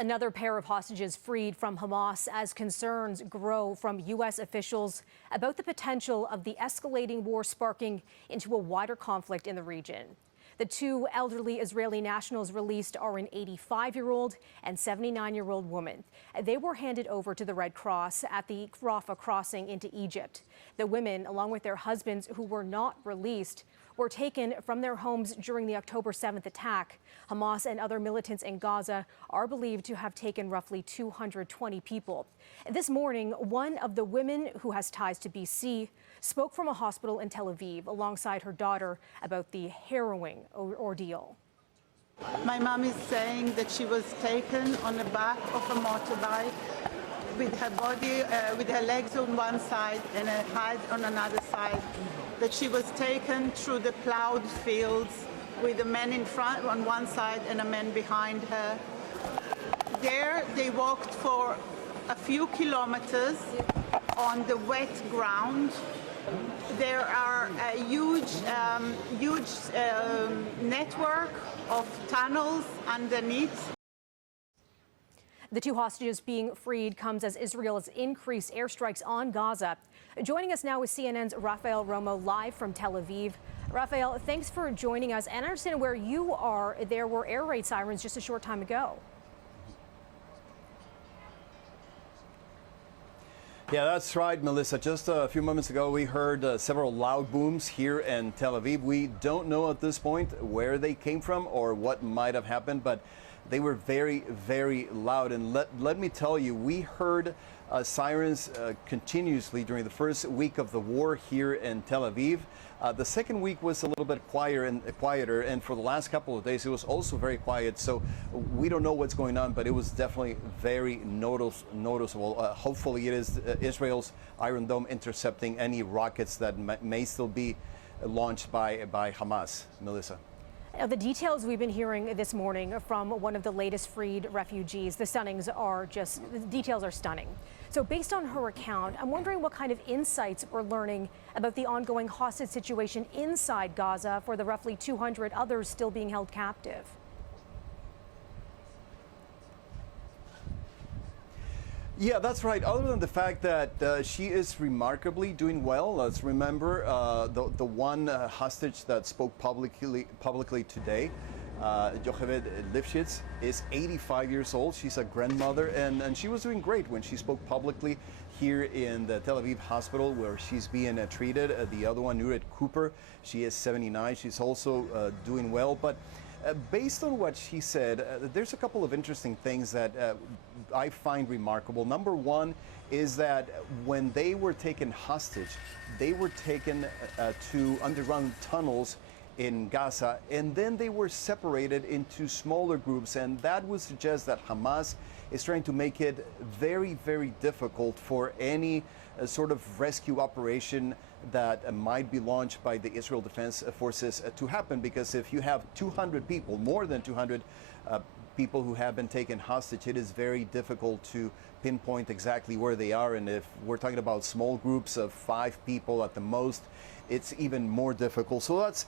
Another pair of hostages freed from Hamas as concerns grow from U.S. officials about the potential of the escalating war sparking into a wider conflict in the region. The two elderly Israeli nationals released are an 85-year-old and 79-year-old woman. They were handed over to the Red Cross at the Rafah crossing into Egypt. The women, along with their husbands who were not released, were taken from their homes during the October 7th attack. Hamas and other militants in Gaza are believed to have taken roughly 220 people. This morning, one of the women who has ties to BC spoke from a hospital in Tel Aviv alongside her daughter about the harrowing ordeal. My mom is saying that she was taken on the back of a motorbike with her body, with her legs on one side and her head on another side, that she was taken through the plowed fields with a man in front on one side and a man behind her. There they walked for a few kilometers on the wet ground. There are a huge network of tunnels underneath. The two hostages being freed comes as Israel has increased airstrikes on Gaza. Joining us now is CNN's Rafael Romo live from Tel Aviv. Rafael, thanks for joining us. And I understand where you are, there were air raid sirens just a short time ago. Yeah, that's right, Melissa. Just a few moments ago, we heard several loud booms here in Tel Aviv. We don't know at this point where they came from or what might have happened, but they were very, very loud. And let me tell you, we heard sirens continuously during the first week of the war here in Tel Aviv. The second week was a little bit quieter, and for the last couple of days, it was also very quiet. So we don't know what's going on, but it was definitely very noticeable. Hopefully, it is Israel's Iron Dome intercepting any rockets that may still be launched by Hamas. Melissa. Now, the details we've been hearing this morning from one of the latest freed refugees, the details are stunning. So based on her account, I'm wondering what kind of insights we're learning about the ongoing hostage situation inside Gaza for the roughly 200 others still being held captive. Yeah, that's right. Other than the fact that she is remarkably doing well, let's remember the one hostage that spoke publicly today, Yocheved Lifshitz, is 85 years old. She's a grandmother, and she was doing great when she spoke publicly here in the Tel Aviv hospital where she's being treated. The other one, Nurit Cooper, she is 79. She's also doing well, but based on what she said, there's a couple of interesting things that I find remarkable. Number one is that when they were taken hostage, they were taken to underground tunnels in Gaza, and then they were separated into smaller groups, and that would suggest that Hamas is trying to make it very, very difficult for any sort of rescue operation that might be launched by the Israel Defense Forces to happen, because if you have 200 people, more than 200 people who have been taken hostage, it is very difficult to pinpoint exactly where they are. And if we're talking about small groups of 5 people at the most, it's even more difficult. So that's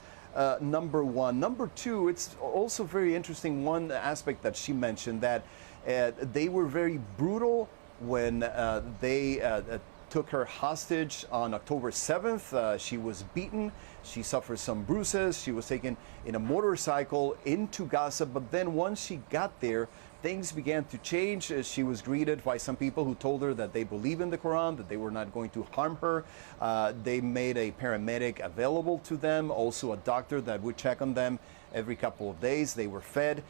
number one. Number two, it's also very interesting, one aspect that she mentioned, that they were very brutal when they took her hostage on October 7th. She was beaten. She suffered some bruises. She was taken in a motorcycle into Gaza. But then once she got there, things began to change. She was greeted by some people who told her that they believe in the Quran, that they were not going to harm her. They made a paramedic available to them, also a doctor that would check on them every couple of days. They were fed.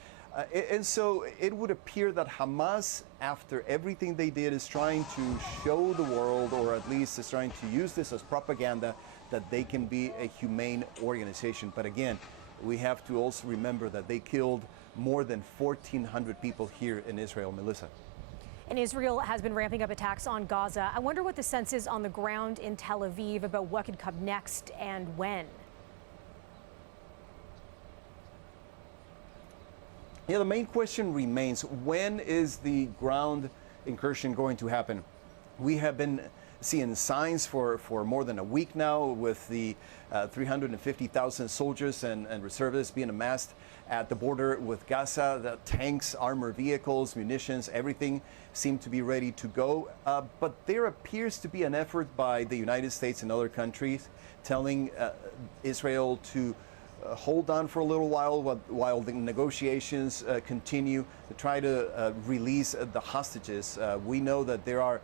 And so it would appear that Hamas, after everything they did, is trying to show the world, or at least is trying to use this as propaganda, that they can be a humane organization. But again, we have to also remember that they killed more than 1,400 people here in Israel. Melissa. And Israel has been ramping up attacks on Gaza. I wonder what the sense is on the ground in Tel Aviv about what could come next and when. Yeah, the main question remains, when is the ground incursion going to happen? We have been seeing signs for more than a week now, with the 350,000 soldiers and reservists being amassed at the border with Gaza. The tanks, armored vehicles, munitions, everything seem to be ready to go. But there appears to be an effort by the United States and other countries telling Israel to hold on for a little while the negotiations continue to try to release the hostages. We know that there are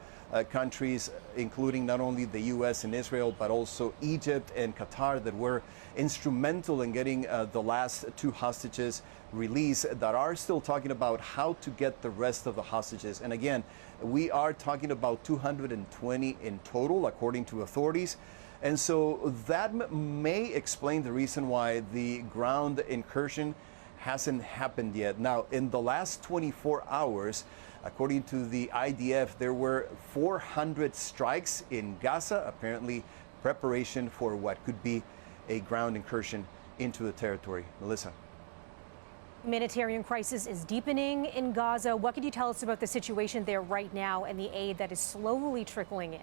countries, including not only the U.S. and Israel, but also Egypt and Qatar, that were instrumental in getting the last 2 hostages released, that are still talking about how to get the rest of the hostages. And again, we are talking about 220 in total, according to authorities. And so that may explain the reason why the ground incursion hasn't happened yet. Now, in the last 24 hours, according to the IDF, there were 400 strikes in Gaza, apparently preparation for what could be a ground incursion into the territory. Melissa. Humanitarian crisis is deepening in Gaza. What can you tell us about the situation there right now and the aid that is slowly trickling in?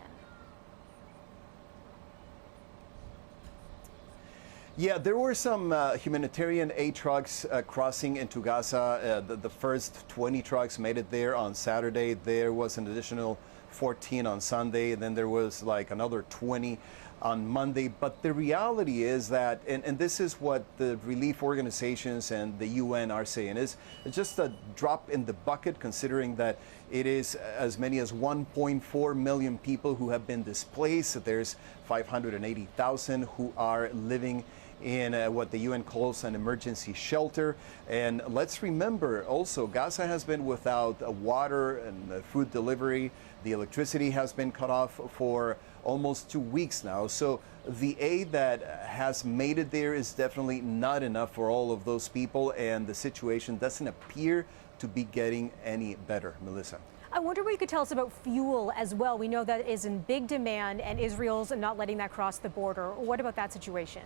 Yeah, there were some humanitarian aid trucks crossing into Gaza. The first 20 trucks made it there on Saturday. There was an additional 14 on Sunday, and then there was like another 20 on Monday. But the reality is that, and this is what the relief organizations and the UN are saying, is just a drop in the bucket, considering that it is as many as 1.4 million people who have been displaced. There's 580,000 who are living in what the UN calls an emergency shelter. And let's remember also, Gaza has been without water and food delivery. The electricity has been cut off for almost 2 weeks now. So the aid that has made it there is definitely not enough for all of those people, and the situation doesn't appear to be getting any better. Melissa. I wonder what you could tell us about fuel as well. We know that is in big demand, and Israel's not letting that cross the border. What about that situation?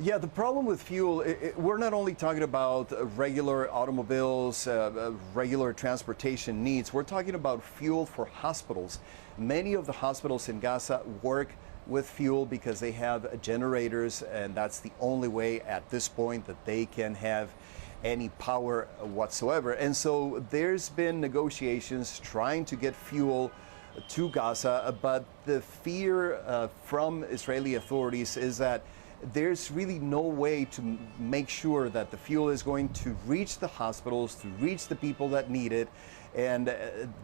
Yeah, the problem with fuel, we're not only talking about regular automobiles, regular transportation needs. We're talking about fuel for hospitals. Many of the hospitals in Gaza work with fuel because they have generators, and that's the only way at this point that they can have any power whatsoever. And so there's been negotiations trying to get fuel to Gaza, but the fear from Israeli authorities is that there's really no way to make sure that the fuel is going to reach the hospitals, to reach the people that need it. And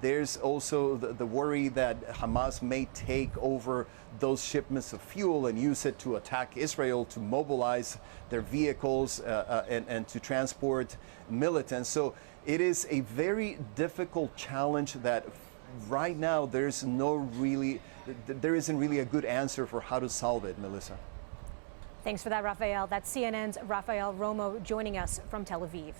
there's also the worry that Hamas may take over those shipments of fuel and use it to attack Israel, to mobilize their vehicles and to transport militants. So it is a very difficult challenge that right now there isn't really a good answer for how to solve it, Melissa. Thanks for that, Rafael. That's CNN's Rafael Romo joining us from Tel Aviv.